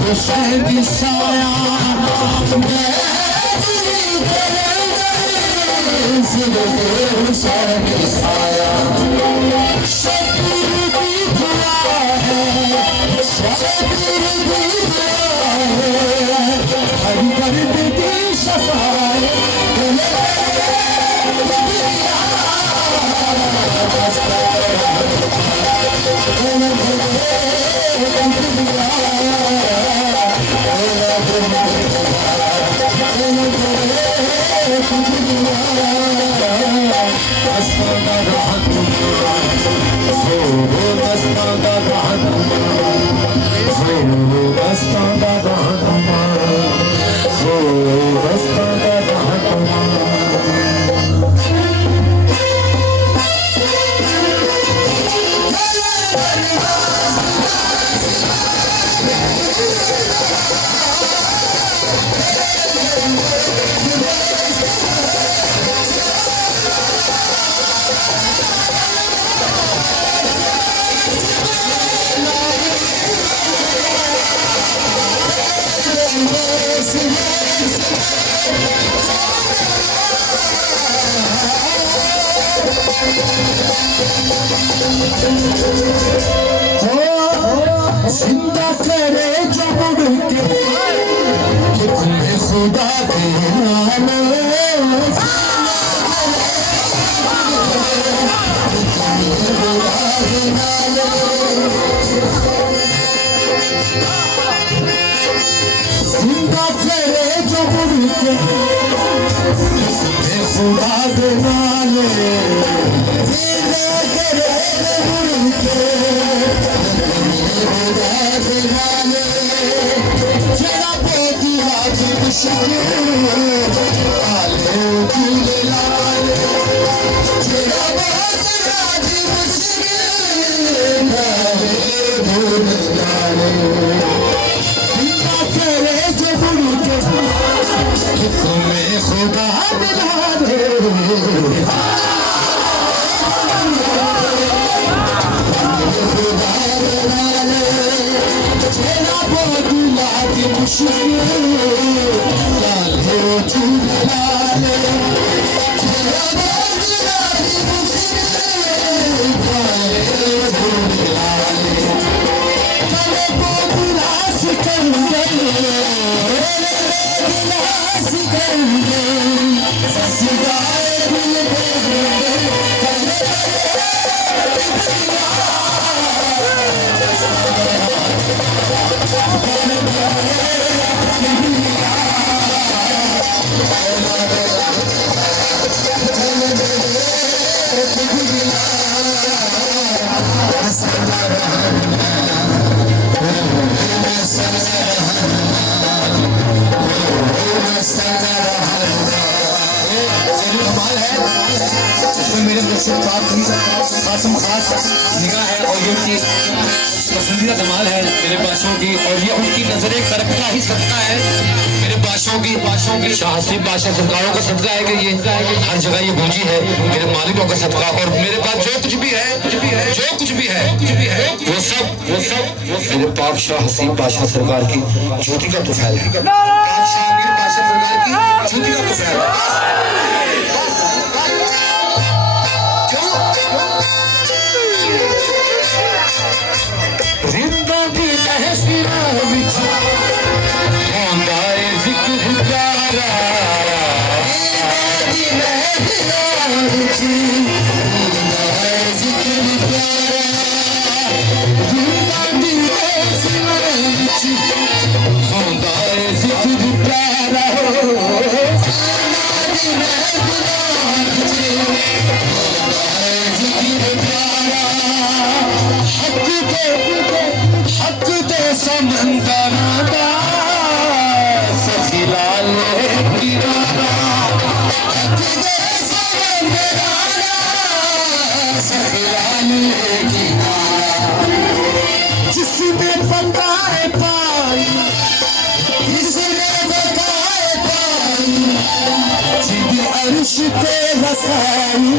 हुसैन साया हुसैन साया शबीर की दुआ है शबीर की दुआ है हर दर्द की शफाए जिंदा करे जो मुड़ के तुम्हें खुदा के नाम जिंदा करे जो मुड़ के तुम्हें खुदा के नाम जिंदा करे जो मुड़ के जरा बेटी हाजिर शकीर आले उठले लाल जरा बेटी हाजिर शकीर आले उठले लाल जिंदा करे जो बुढ़ के तुम्हें खुदा दिला दे खासम खास निगाह है और ये उनकी पसंदीदा कमाल है मेरे बादशाहों की और ये उनकी नजर करपना ही सदका है मेरे बादशाहों की शाह हसीब बादशाह सरकारों का सदका है कि ये हर जगह ये गूंजी है मेरे मालिकों का सदका और मेरे पास जो कुछ भी है वो सब मेरे पाक शाह हसीब बादशाह सरकार की ज्योति का तुफैल है पाक शाह अमीर बादशाह सरकार की ज्योति का तुफैल है जिंदगी महसिरा विच होंदा है जिक्र प्यारा जिंदगी महसिरा विच होंदा है जिक्र प्यारा जिंदगी महसिरा विच होंदा है जिक्र प्यारा जिंदगी महसिरा विच होंदा है जिक्र प्यारा हक दे समंदर दा सखिलाल किनारा हक दे समंदर दा सखिलाल किनारा जिसने बताए पाई जिसने बताए पाई जिद अर्श पे रसाई